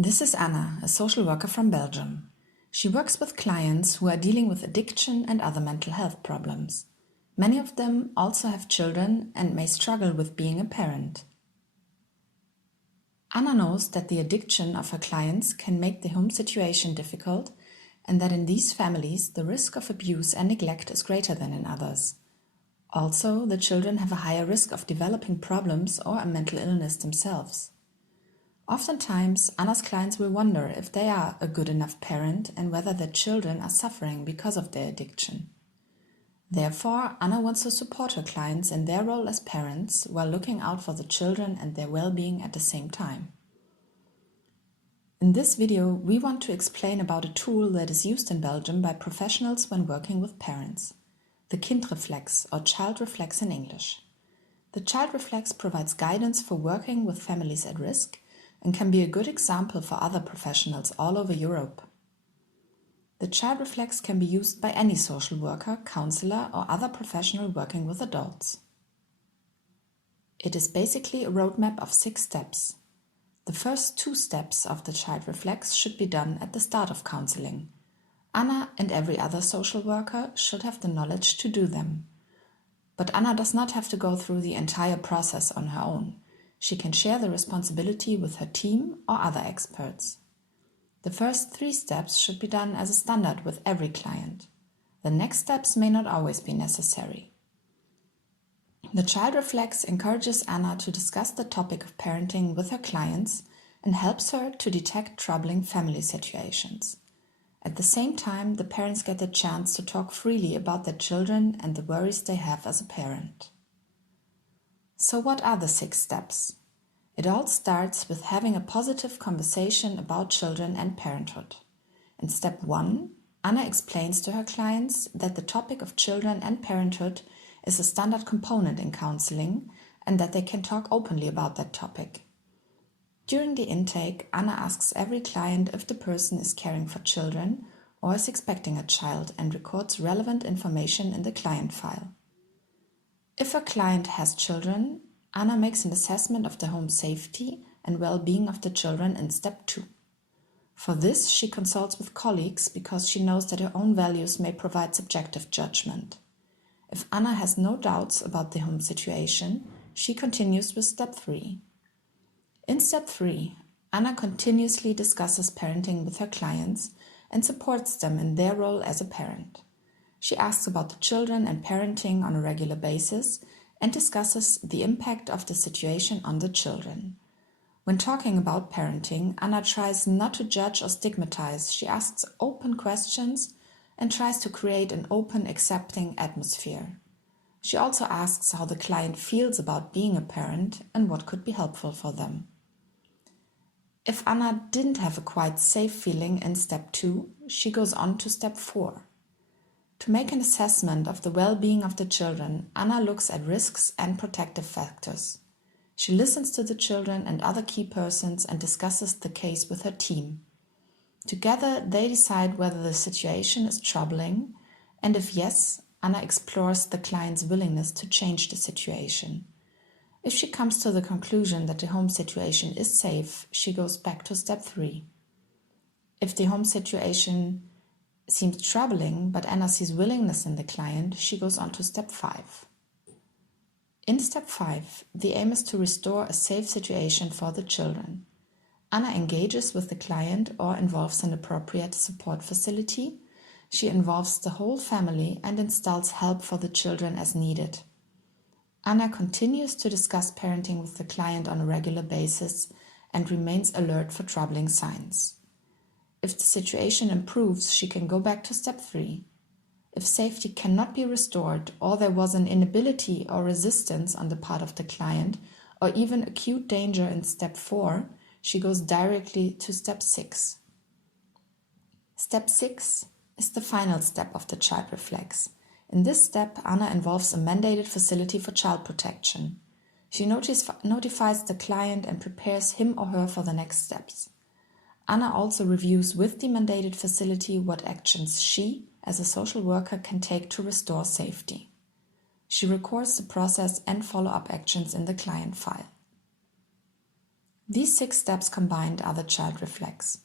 This is Anna, a social worker from Belgium. She works with clients who are dealing with addiction and other mental health problems. Many of them also have children and may struggle with being a parent. Anna knows that the addiction of her clients can make the home situation difficult and that in these families the risk of abuse and neglect is greater than in others. Also, the children have a higher risk of developing problems or a mental illness themselves. Oftentimes, Anna's clients will wonder if they are a good enough parent and whether their children are suffering because of their addiction. Therefore, Anna wants to support her clients in their role as parents while looking out for the children and their well-being at the same time. In this video, we want to explain about a tool that is used in Belgium by professionals when working with parents, the Kindreflex or Child Reflex in English. The Child Reflex provides guidance for working with families at risk and can be a good example for other professionals all over Europe. The Child Reflex can be used by any social worker, counselor, or other professional working with adults. It is basically a roadmap of 6 steps. The first 2 steps of the Child Reflex should be done at the start of counseling. Anna and every other social worker should have the knowledge to do them. But Anna does not have to go through the entire process on her own. She can share the responsibility with her team or other experts. The first 3 steps should be done as a standard with every client. The next steps may not always be necessary. The Child Reflex encourages Anna to discuss the topic of parenting with her clients and helps her to detect troubling family situations. At the same time, the parents get the chance to talk freely about their children and the worries they have as a parent. So what are the 6 steps? It all starts with having a positive conversation about children and parenthood. In step 1, Anna explains to her clients that the topic of children and parenthood is a standard component in counseling and that they can talk openly about that topic. During the intake, Anna asks every client if the person is caring for children or is expecting a child and records relevant information in the client file. If a client has children, Anna makes an assessment of the home safety and well-being of the children in step 2. For this, she consults with colleagues because she knows that her own values may provide subjective judgment. If Anna has no doubts about the home situation, she continues with step 3. In step 3, Anna continuously discusses parenting with her clients and supports them in their role as a parent. She asks about the children and parenting on a regular basis and discusses the impact of the situation on the children. When talking about parenting, Anna tries not to judge or stigmatize. She asks open questions and tries to create an open, accepting atmosphere. She also asks how the client feels about being a parent and what could be helpful for them. If Anna didn't have a quite safe feeling in step 2, she goes on to step 4. To make an assessment of the well-being of the children, Anna looks at risks and protective factors. She listens to the children and other key persons and discusses the case with her team. Together, they decide whether the situation is troubling, and if yes, Anna explores the client's willingness to change the situation. If she comes to the conclusion that the home situation is safe, she goes back to step 3. If the home situation seems troubling, but Anna sees willingness in the client, she goes on to step 5. In step 5, the aim is to restore a safe situation for the children. Anna engages with the client or involves an appropriate support facility. She involves the whole family and installs help for the children as needed. Anna continues to discuss parenting with the client on a regular basis and remains alert for troubling signs. If the situation improves, she can go back to step 3. If safety cannot be restored or there was an inability or resistance on the part of the client or even acute danger in step 4, she goes directly to step 6. Step 6 is the final step of the Child Reflex. In this step, Anna involves a mandated facility for child protection. She notifies the client and prepares him or her for the next steps. Anna also reviews with the mandated facility what actions she, as a social worker, can take to restore safety. She records the process and follow-up actions in the client file. These 6 steps combined are the Child Reflex.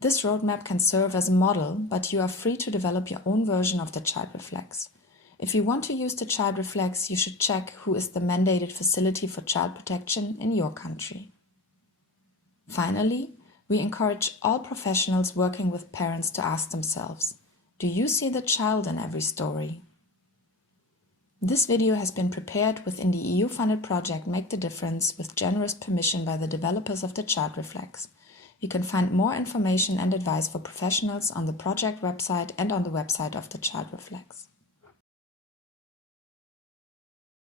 This roadmap can serve as a model, but you are free to develop your own version of the Child Reflex. If you want to use the Child Reflex, you should check who is the mandated facility for child protection in your country. Finally, we encourage all professionals working with parents to ask themselves, do you see the child in every story? This video has been prepared within the EU-funded project Make the Difference with generous permission by the developers of the Child Reflex. You can find more information and advice for professionals on the project website and on the website of the Child Reflex.